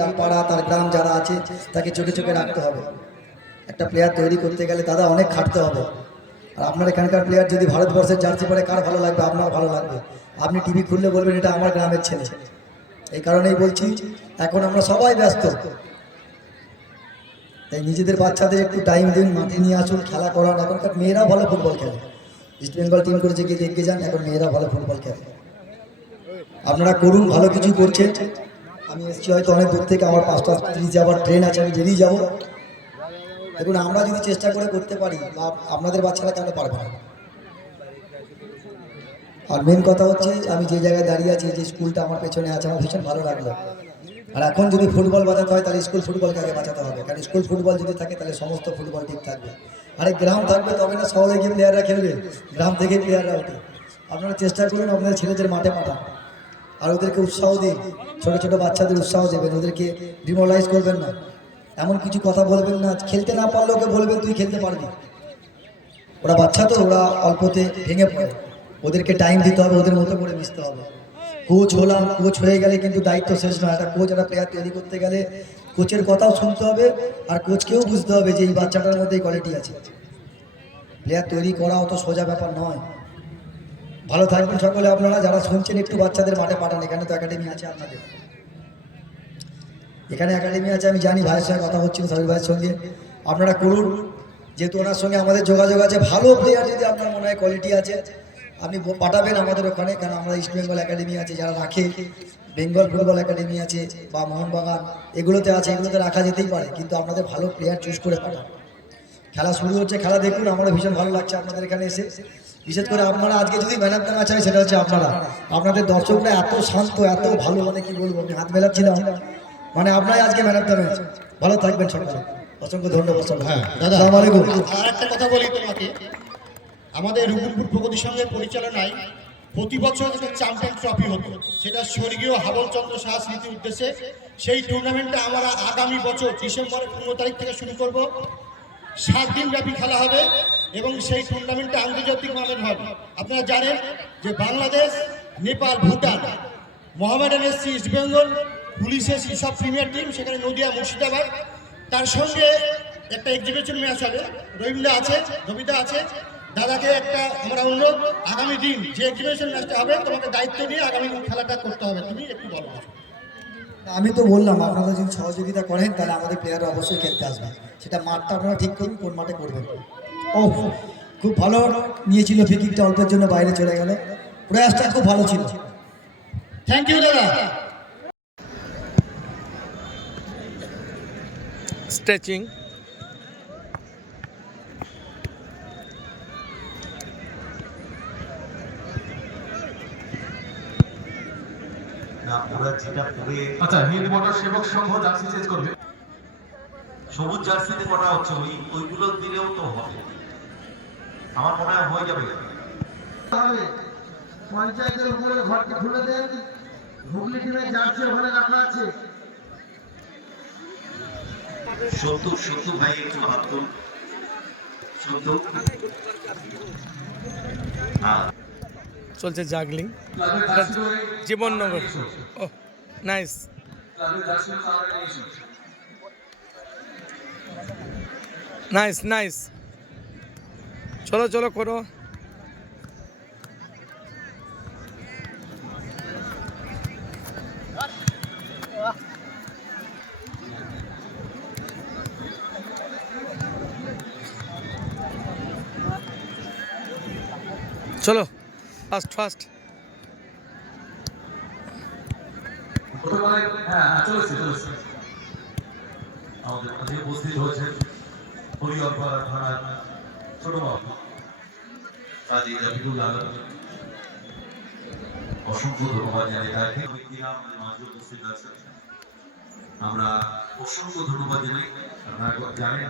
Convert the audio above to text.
তার পাড়া তার গ্রাম যারা আছে তাকে চোখে চোখে রাখতে হবে। একটা প্লেয়ার তৈরি করতে গেলে দাদা অনেক খাটতে হবে। আর আপনার এখানকার প্লেয়ার যদি ভারতবর্ষের জার্সি পরে কার ভালো লাগবে? আপনার ভালো লাগবে। আপনি টিভি খুললে বলবেন এটা আমার গ্রামের ছেলে। এই কারণেই বলছি এখন আমরা সবাই ব্যস্ত, তাই নিজেদের বাচ্চাদের একটু টাইম দিন, মাঠে নিয়ে আসুন, খেলা করান। এখনকার মেয়েরাও ভালো ফুটবল খেলে, ইস্ট বেঙ্গল টিম করেছে গিয়ে দেখে যান, এখন মেয়েরা ভালো ফুটবল খেলে। আপনারা করুন, ভালো কিছু করছেন। আমি এসেছি হয়তো অনেক দূর থেকে, আমার 5:30 যাওয়ার ট্রেন আছে, আমি বেরিয়ে যাবো। দেখুন আমরা যদি চেষ্টা করে করতে পারি, বা আপনাদের বাচ্চারা কেন পারবে না? আর মেন কথা হচ্ছে আমি যে জায়গায় দাঁড়িয়ে আছি, যে স্কুলটা আমার পেছনে আছে, আমার ভীষণ ভালো লাগলো। আর এখন যদি ফুটবল বাঁচাতে হয় তাহলে স্কুল ফুটবলকে আগে বাঁচাতে হবে, কারণ স্কুল ফুটবল যদি থাকে তাহলে সমস্ত ফুটবল ঠিক থাকবে। আরে গ্রাম থাকবে তবে না শহরে গিয়ে প্লেয়াররা খেলবে, গ্রাম থেকে প্লেয়াররা ওঠে। আপনারা চেষ্টা করুন আপনাদের ছেলেদের মাঠে পাঠান, আর ওদেরকে উৎসাহ দিন। ছোটো ছোটো বাচ্চাদের উৎসাহ দেবেন, ওদেরকে ডিমোরালাইজ করবেন না। এমন কিছু কথা বলবেন না, খেলতে না পারলে ওকে বলবেন তুই খেলতে পারবি। ওরা বাচ্চা তো, ওরা অল্পতে ভেঙে পড়ে, ওদেরকে টাইম দিতে হবে, ওদের মতো করে মিশতে হবে। কোচ হলাম, কোচ হয়ে গেলে কিন্তু দায়িত্ব শেষ নয়। একটা কোচ একটা প্লেয়ার তৈরি করতে গেলে কোচের কথাও শুনতে হবে, আর কোচকেও বুঝতে হবে যে এই বাচ্চাটার মধ্যে কোয়ালিটি আছে। প্লেয়ার তৈরি করা অত সোজা ব্যাপার নয়। ভালো থাকবেন সকলে। আপনারা যারা শুনছেন একটু বাচ্চাদের মাঠে পাঠান, এখানে তো একাডেমি আছে আপনাদের, এখানে একাডেমি আছে। আমি জানি ভাইয়ের সঙ্গে কথা হচ্ছিল, সাবির ভাইয়ের সঙ্গে। আপনারা করুন, যেহেতু ওনার সঙ্গে আমাদের যোগাযোগ আছে। ভালো প্লেয়ার যদি আপনার মনে হয় কোয়ালিটি আছে, আপনি পাঠাবেন আমাদের ওখানে, কারণ আমরা ইস্ট বেঙ্গল একাডেমি আছে যারা রাখে, বেঙ্গল ফুটবল একাডেমি আছে বা মোহনবাগান এগুলোতে আছে, এগুলোতে রাখা যেতেই পারে। কিন্তু আপনাদের ভালো প্লেয়ার চুজ করে পাঠান। খেলা শুরু হচ্ছে, খেলা দেখুন। আমারও ভীষণ ভালো লাগছে আপনাদের এখানে এসে। বিশেষ করে আপনারা আজকে যদি ম্যান অফ দ্য ম্যাচ হয় সেটা হচ্ছে আপনারা। আপনাদের দর্শকরা এত শান্ত, এত ভালো, মানে কি বলবো, আমি হাত মেলাচ্ছিলাম, মানে আপনারাই আজকে ম্যান অফ দ্য ম্যাচ। ভালো থাকবেন সকলে, অসংখ্য ধন্যবাদ। হ্যাঁ দাদা, আসসালামু আলাইকুম। আর একটা কথা বলি তোমাকে, আমাদের রুকুলপুর প্রগতি সংঘের পরিচালনায় প্রতি বছর একটা চ্যাম্পিয়ন ট্রফি হতো, সেটা স্বর্গীয় হাবলচন্দ্র সাহা স্মৃতির উদ্দেশ্যে। সেই টুর্নামেন্টটা আমরা আগামী বছর ডিসেম্বরের 15 তারিখ থেকে শুরু করব। 7 দিন ব্যাপী খেলা হবে এবং সেই টুর্নামেন্টটা আন্তর্জাতিক মানের হবে। আপনারা জানেন যে Bangladesh, Nepal, Bhutan, Mohammedan SC, east Bengal, police SC সব প্রিমিয়ার টিম, সেখানে নদিয়া, মুর্শিদাবাদ। তার সঙ্গে একটা এক্সিবিশন ম্যাচ হবে, রবীন্দ্র আছে, রবিদা আছে। দাদাকে একটা আমরা অনুরোধ, আগামী দিন যে এক্সিবিশন ম্যাচটা হবে তোমাকে দায়িত্ব নিয়ে আগামী খেলাটা করতে হবে, তুমি একটু বলো। আমি তো বললাম আপনারা যদি সহযোগিতা করেন তাহলে আমাদের প্লেয়াররা অবশ্যই খেলতে আসবে। সেটা মাঠটা আপনারা ঠিক করুন, কোন মাঠে করবেন। ও খুব ভালো নিয়েছিল, ফ্রিকিকটা অল্পের জন্য বাইরে চলে গেল। প্রয়াসটা খুব ভালো ছিল। থ্যাংক ইউ দাদা। স্ট্রেচিং। আচ্ছা, হিন্দ মোটর সেবক সংঘ জার্সি চেঞ্জ করবে। সবুজ জার্সিতে করা হচ্ছে, ওইগুলো দিলেও তো হবে, আমার মনে হয় হয়ে যাবে। পঞ্চায়েতের উপরে ঘরটি খুলে দেন, হুগলি টিমের জার্সি ওখানে রাখা আছে। সন্তু ভাই একটু হাত তুল। সন্তু চলছে জাগলিং, জীবননগর। ও নাইস, নাইস নাইস। চলো চলো করো। চলো ফাস্ট ফাস্ট। আমাদের কাছে উপস্থিত হয়েছেন হরিহরপাড়া থানার ছোট বাবু কাজী রবিউল আলম। অসংখ্য ধন্যবাদ জানাই তাকে, আমাদের মাঝে উপস্থিত আছেন। আমরা অসংখ্য ধন্যবাদ জানাই। আপনারা জানেন